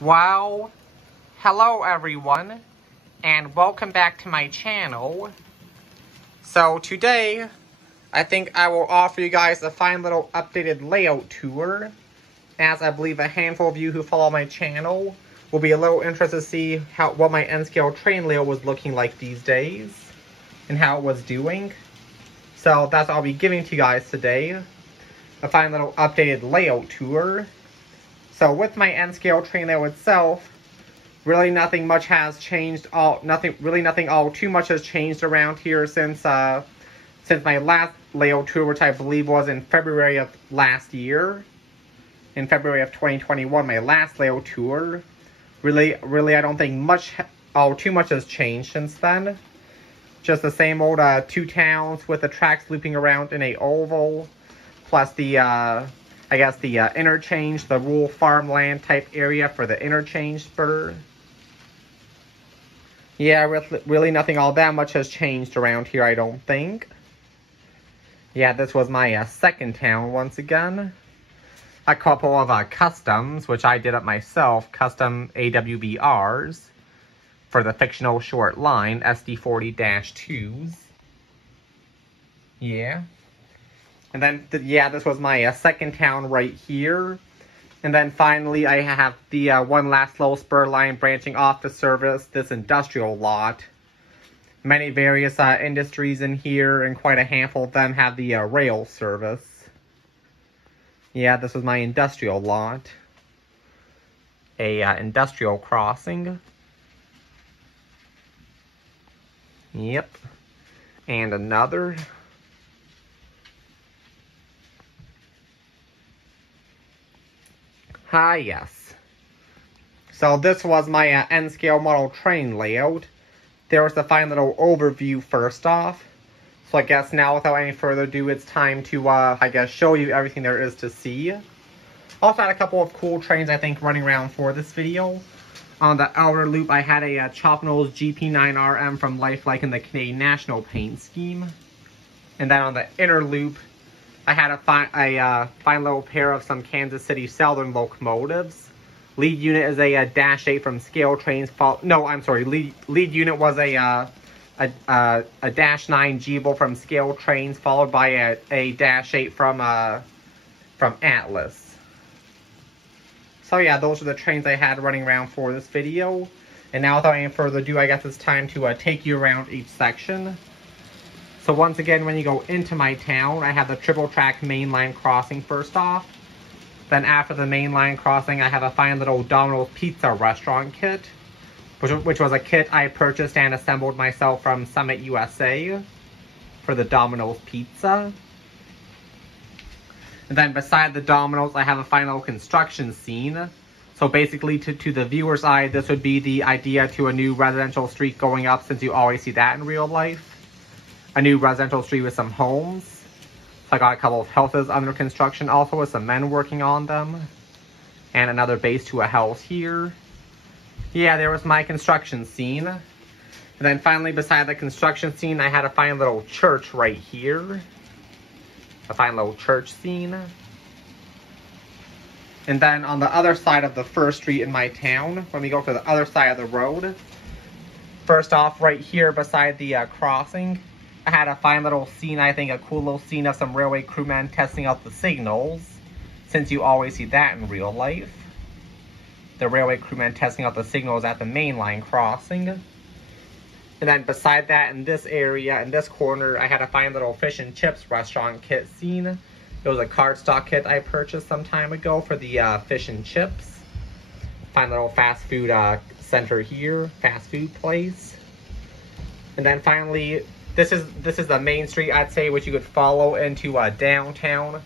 Well, hello everyone, and welcome back to my channel. So today, I think I will offer you guys a fine little updated layout tour, as I believe a handful of you who follow my channel will be a little interested to see what my N-scale train layout was looking like these days, and how it was doing. So that's what I'll be giving to you guys today, a fine little updated layout tour. So with my N-scale train layout itself, really nothing much has changed. Nothing all too much has changed around here since my last layout tour, which I believe was in February of last year. In February of 2021, my last layout tour. Really, I don't think too much has changed since then. Just the same old two towns with the tracks looping around in a oval, plus the I guess the interchange, the rural farmland type area for the interchange spur. Yeah, really nothing all that much has changed around here, I don't think. Yeah, this was my second town once again. A couple of customs, which I did up myself, custom AWBRs for the fictional short line, SD40-2s. Yeah. And then, this was my second town right here. And then finally, I have the one last little spur line branching off to service this industrial lot. Many various industries in here, and quite a handful of them have the rail service. Yeah, this was my industrial lot. Industrial crossing. Yep. And another. Yes. So this was my N-scale model train layout. There was the fine little overview first off. So I guess now, without any further ado, it's time to, I guess, show you everything there is to see. Also had a couple of cool trains, I think, running around for this video. On the outer loop, I had a Chop Nose GP9RM from Lifelike in the Canadian National Paint Scheme. And then on the inner loop, I had a fine little pair of some Kansas City Southern locomotives. Lead unit is a Dash 8 from Scale Trains. Lead unit was a Dash 9 Jeeble from Scale Trains, followed by a Dash 8 from Atlas. So yeah, those are the trains I had running around for this video. And now, without any further ado, I guess it's time to take you around each section. So once again, when you go into my town, I have the triple track mainline crossing first off. Then after the mainline crossing, I have a fine little Domino's Pizza restaurant kit, which was a kit I purchased and assembled myself from Summit USA for the Domino's Pizza. And then beside the Domino's, I have a fine little construction scene. So basically, to the viewer's eye, this would be the idea to a new residential street going up, since you always see that in real life. A new residential street with some homes. So I got a couple of houses under construction, also with some men working on them. And another base to a house here. Yeah, there was my construction scene. And then finally, beside the construction scene, I had a fine little church right here. A fine little church scene. And then on the other side of the first street in my town, when we go to the other side of the road, first off, right here beside the crossing, I had a fine little scene, I think a cool little scene of some railway crewmen testing out the signals, since you always see that in real life. The railway crewmen testing out the signals at the mainline crossing. And then beside that, in this area, in this corner, I had a fine little fish and chips restaurant kit scene. It was a cardstock kit I purchased some time ago for the fish and chips. Fine little fast food center here, fast food place. And then finally, this is the main street, I'd say, which you could follow into downtown,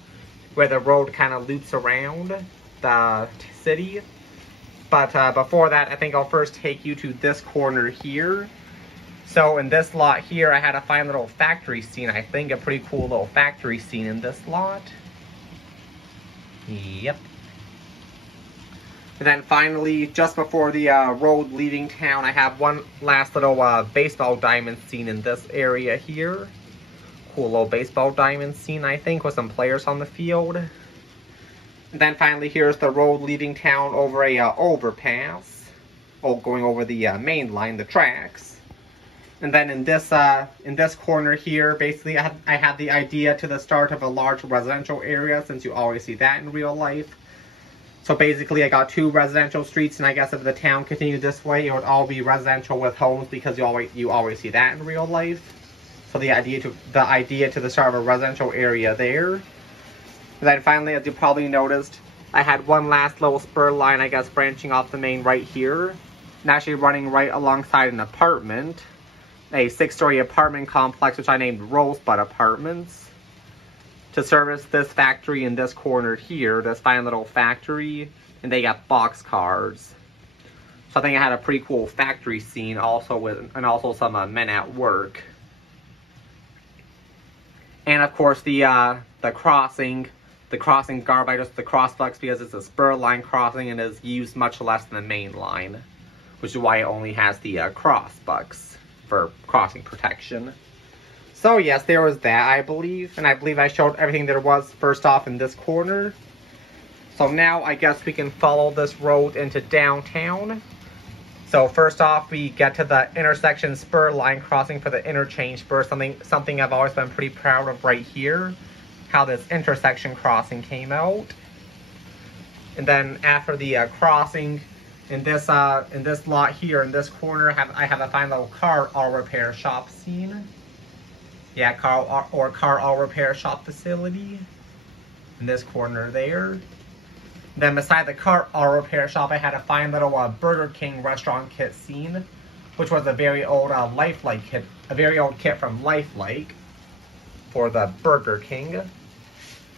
where the road kind of loops around the city. But before that, I think I'll first take you to this corner here. So in this lot here, I had a fine little factory scene, I think. A pretty cool little factory scene in this lot. Yep. And then finally, just before the road leaving town, I have one last little baseball diamond scene in this area here. Cool little baseball diamond scene, I think, with some players on the field. And then finally, here's the road leaving town over a overpass. Oh, going over the main line, the tracks. And then in this corner here, basically I had the idea to the start of a large residential area, since you always see that in real life. So basically I got 2 residential streets, and I guess if the town continued this way, it would all be residential with homes, because you always see that in real life. So the idea to the start of a residential area there. And then finally, as you probably noticed, I had one last little spur line, I guess, branching off the main right here, and actually running right alongside an apartment. A 6-story apartment complex, which I named Rosebud Apartments, to service this factory in this corner here, this fine little factory, and they got boxcars. So I think I had a pretty cool factory scene and also some men at work. And of course the crossing guard by just the crossbucks, because it's a spur line crossing and is used much less than the main line, which is why it only has the crossbucks for crossing protection. So yes, there was that, I believe. And I believe I showed everything there was first off in this corner. So now I guess we can follow this road into downtown. So first off, we get to the intersection spur line crossing for the interchange spur. Something I've always been pretty proud of right here. How this intersection crossing came out. And then after the crossing, in this lot here, in this corner, I have a fine little car auto repair shop scene. Yeah, car auto repair shop facility. In this corner there. Then beside the car auto repair shop, I had a fine little Burger King restaurant kit scene, which was a very old Lifelike kit, a very old kit from Lifelike for the Burger King.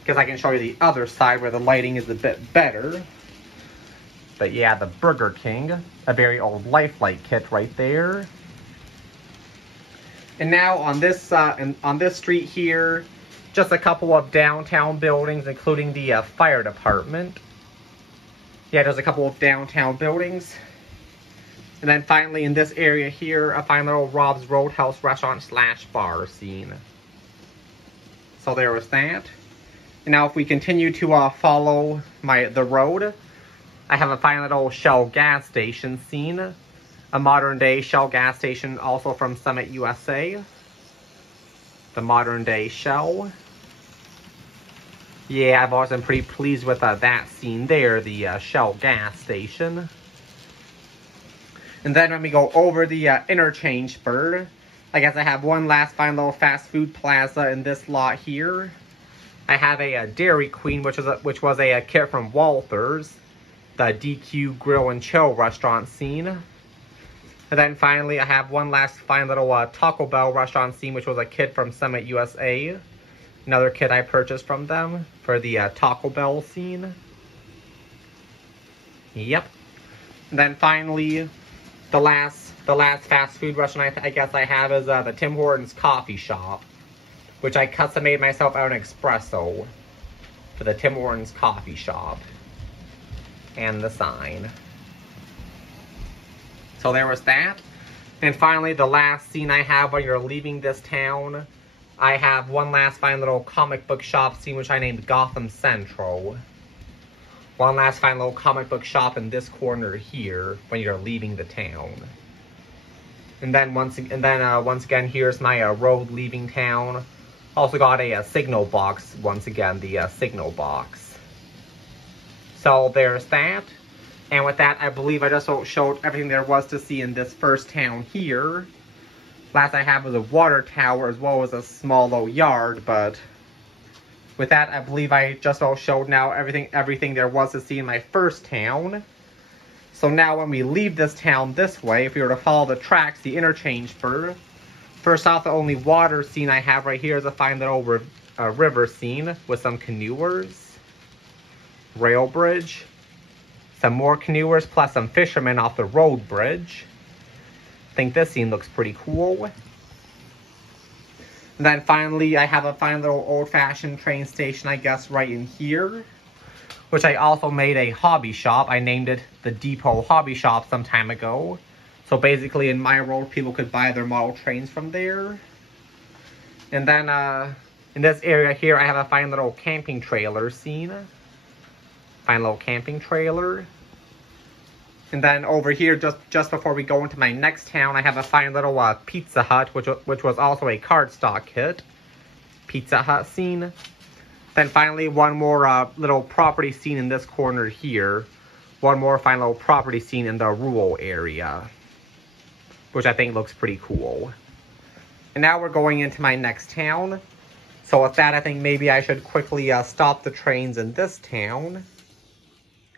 Because I can show you the other side where the lighting is a bit better. But yeah, the Burger King, a very old Lifelike kit right there. And now on this street here, just a couple of downtown buildings, including the fire department. Yeah, there's a couple of downtown buildings. And then finally in this area here, a fine little Rob's Roadhouse restaurant / bar scene. So there was that. And now if we continue to follow the road, I have a fine little Shell gas station scene. A modern day Shell gas station, also from Summit, USA. The modern day Shell. Yeah, I've always been pretty pleased with that scene there, the Shell gas station. And then when we go over the interchange spur, I guess I have one last fine little fast food plaza in this lot here. I have a Dairy Queen, which was a kit from Walther's. The DQ Grill and Chill restaurant scene. And then finally, I have one last fine little Taco Bell restaurant scene, which was a kit from Summit, USA. Another kit I purchased from them for the Taco Bell scene. Yep. And then finally, the last fast food restaurant I guess I have is the Tim Hortons coffee shop, which I custom made myself out an espresso for the Tim Hortons coffee shop. And the sign. So there was that. And finally, the last scene I have when you're leaving this town, I have one last fine little comic book shop scene, which I named Gotham Central. One last fine little comic book shop in this corner here when you're leaving the town. And then once again, here's my road leaving town. Also got a signal box, once again, the signal box. So there's that. And with that, I believe I just showed everything there was to see in this first town here. Last I have was a water tower as well as a small little yard, but with that, I believe I just showed now everything there was to see in my first town. So now when we leave this town this way, if we were to follow the tracks, the interchange spur, first off, the only water scene I have right here is a fine little river scene with some canoers. Rail bridge, some more canoers, plus some fishermen off the road bridge. I think this scene looks pretty cool. And then finally, I have a fine little old-fashioned train station, I guess, right in here, which I also made a hobby shop. I named it the Depot Hobby Shop some time ago. So basically, in my road, people could buy their model trains from there. And then, in this area here, I have a fine little camping trailer scene. Fine little camping trailer. And then over here, just before we go into my next town, I have a fine little Pizza Hut, which was also a cardstock hit. Pizza Hut scene. Then finally, one more little property scene in this corner here. One more fine little property scene in the rural area, which I think looks pretty cool. And now we're going into my next town. So with that, I think maybe I should quickly stop the trains in this town.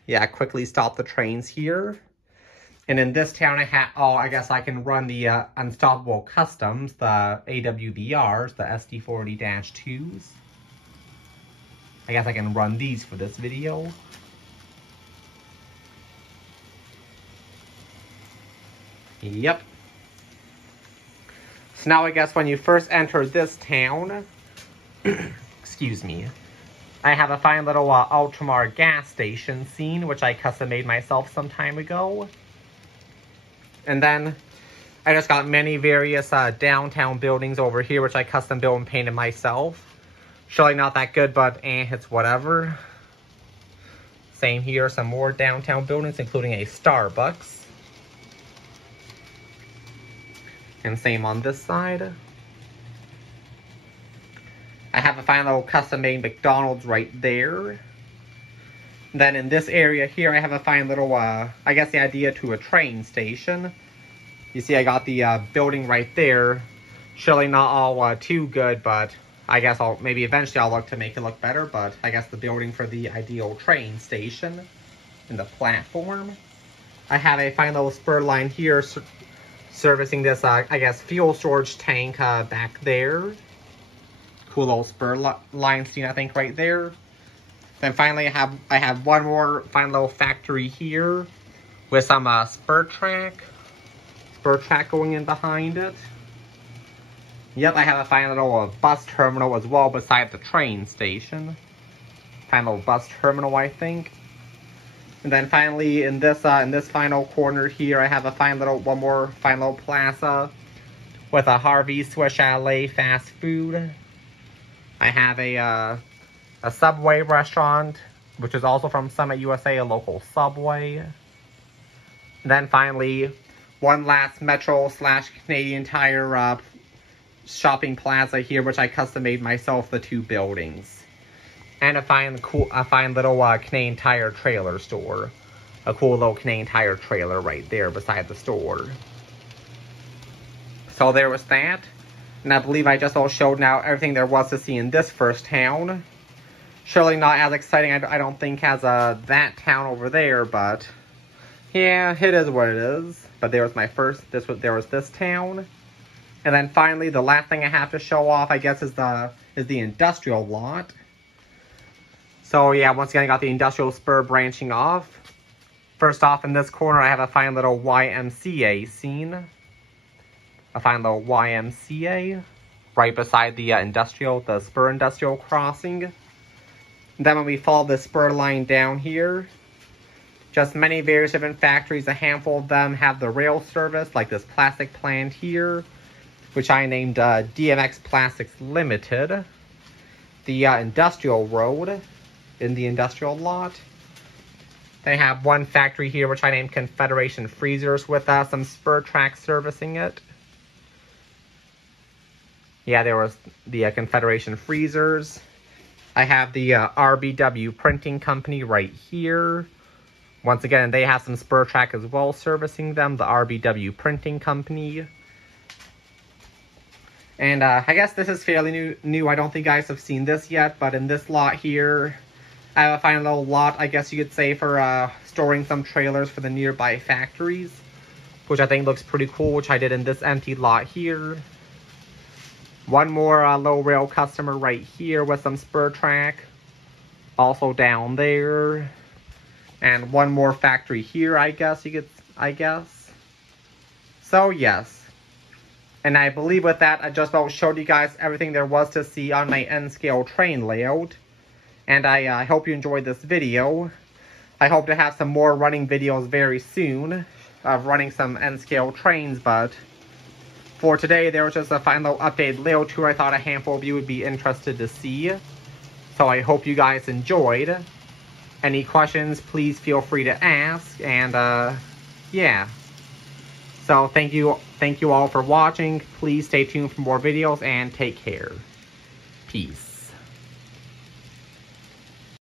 Yeah, quickly stop the trains here. And in this town, I guess I can run the Unstoppable Customs, the AWBRs, the SD40-2s. I guess I can run these for this video. Yep. So now I guess when you first enter this town, excuse me, I have a fine little Ultramar gas station scene, which I custom made myself some time ago. And then I just got many various downtown buildings over here, which I custom built and painted myself. Surely not that good, but it's whatever. Same here, some more downtown buildings, including a Starbucks. And same on this side. I have a fine little custom-made McDonald's right there. Then in this area here, I have a fine little, I guess the idea to a train station. You see, I got the building right there. Surely not all too good, but I guess maybe eventually I'll look to make it look better. But I guess the building for the ideal train station and the platform. I have a fine little spur line here servicing this, I guess, fuel storage tank back there. Cool little spur line scene, I think, right there. Then finally, I have one more fine little factory here with some spur track going in behind it. Yep, I have a fine little bus terminal as well beside the train station. Fine little bus terminal, I think. And then finally, in this final corner here, I have a one more fine little plaza with a Harvey's Swiss Chalet fast food. I have a Subway restaurant, which is also from Summit USA, a local Subway. And then finally, one last Metro/Canadian Tire shopping plaza here, which I custom made myself, the two buildings. And a fine little Canadian Tire trailer store. A cool little Canadian Tire trailer right there beside the store. So there was that. And I believe I just all showed now everything there was to see in this first town. Surely not as exciting, I don't think, as that town over there, but yeah, it is what it is. But there was there was this town. And then finally, the last thing I have to show off, I guess, is the industrial lot. So yeah, once again, I got the industrial spur branching off. First off, in this corner, I have a fine little YMCA scene. A fine little YMCA right beside the spur industrial crossing. And then when we follow the spur line down here, just many various different factories, a handful of them have the rail service, like this plastic plant here, which I named DMX Plastics Limited. The industrial road in the industrial lot. They have one factory here, which I named Confederation Freezers, with some spur tracks servicing it. Yeah, there was the Confederation Freezers. I have the RBW Printing Company right here. Once again, they have some spur track as well servicing them, the RBW Printing Company. And I guess this is fairly new. I don't think you guys have seen this yet, but in this lot here, I have a fine little lot, I guess you could say, for storing some trailers for the nearby factories, which I think looks pretty cool, which I did in this empty lot here. One more low rail customer right here with some spur track, also down there. And one more factory here, I guess. So, yes. And I believe with that, I just about showed you guys everything there was to see on my N-scale train layout. And I hope you enjoyed this video. I hope to have some more running videos very soon of running some N-scale trains, but for today, there was just a final updated layout tour I thought a handful of you would be interested to see. So I hope you guys enjoyed. Any questions, please feel free to ask. And, yeah. So, thank you all for watching. Please stay tuned for more videos and take care. Peace.